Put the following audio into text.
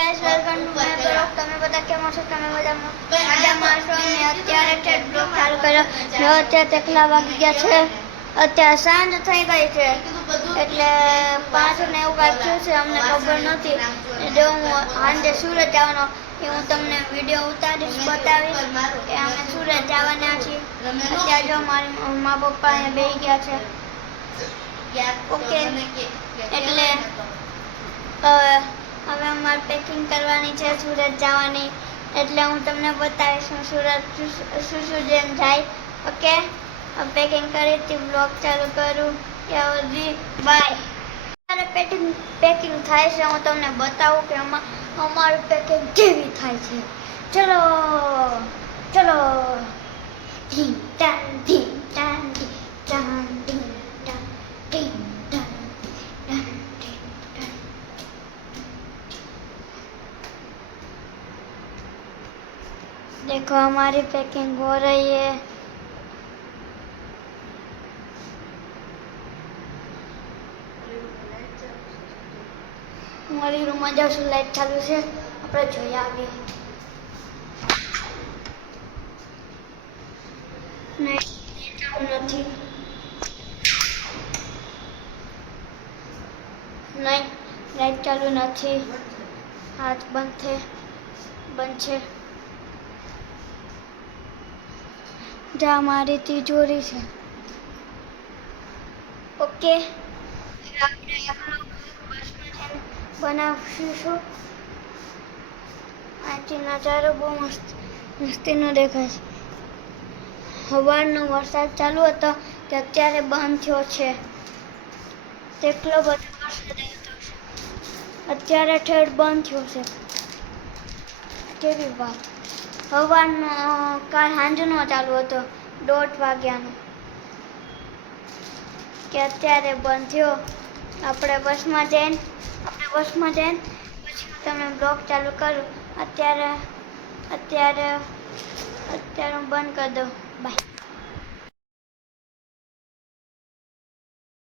Guys welcome to my blog. તમે બધા કેમ છો? તમે બધા મજામાં છો? મેં અત્યારે જ બ્લોગ ચાલુ કર્યો. અત્યારે કેટલા વાગી ગયા છે? અત્યારે સાંજ થઈ ગઈ છે, એટલે 5 ને એવું કાંઈક થયું છે. અમને ખબર નથી. જો હું સાંજે સુરત જવાનો એ હું તમને વિડીયો ઉતારીશ, બતાવીશ કે અમે સુરત જવાના છીએ. અત્યારે જો મારી મા પપ્પા અહીંયા બેસી ગયા છે. ઓકે, એટલે હવે અમારે પેકિંગ કરવાની છે સુરત જવાની, એટલે હું તમને બતાવીશ હું સુરત શું જેમ જાય. ઓકે, પેકિંગ કરી બ્લોગ ચાલુ કરું ત્યાં સુધી બાય. અત્યારે પેકિંગ થાય છે, હું તમને બતાવું કે અમારું પેકિંગ કેવી થાય છે. ચલો ચલો. ઢીમ ટાન ઢીમ ટાન ઢીમ ટાન ઢીમ ટાન ઢીમ ટાન ઢીમ ટાન. देखो हमारी पैकिंग हो रही है. हमारी रूम में जाओ, लाइट चालू है. આપણે જોઈ આવીએ. नहीं लाइट चालू नहीं. हाथ बंद है. जा हमारी तिजोरी है. ओके, બનાવીશું. આથી નજારો બહુ મસ્તીનો દેખાય છે. સવારનો વરસાદ ચાલુ હતો તે અત્યારે બંધ થયો છે. કેટલો બધો વરસાદ આવતો છે, અત્યારે ઠેઠ બંધ થયો છે. કેવી વાત. સવારનો કાલ સાંજનો ચાલુ હતો 1:30 વાગ્યાનો, કે અત્યારે બંધ થયો. આપણે બસમાં જઈને પછી તમે બ્લોગ ચાલુ કરું. અત્યારે હું બંધ કરી દઉં. બાય.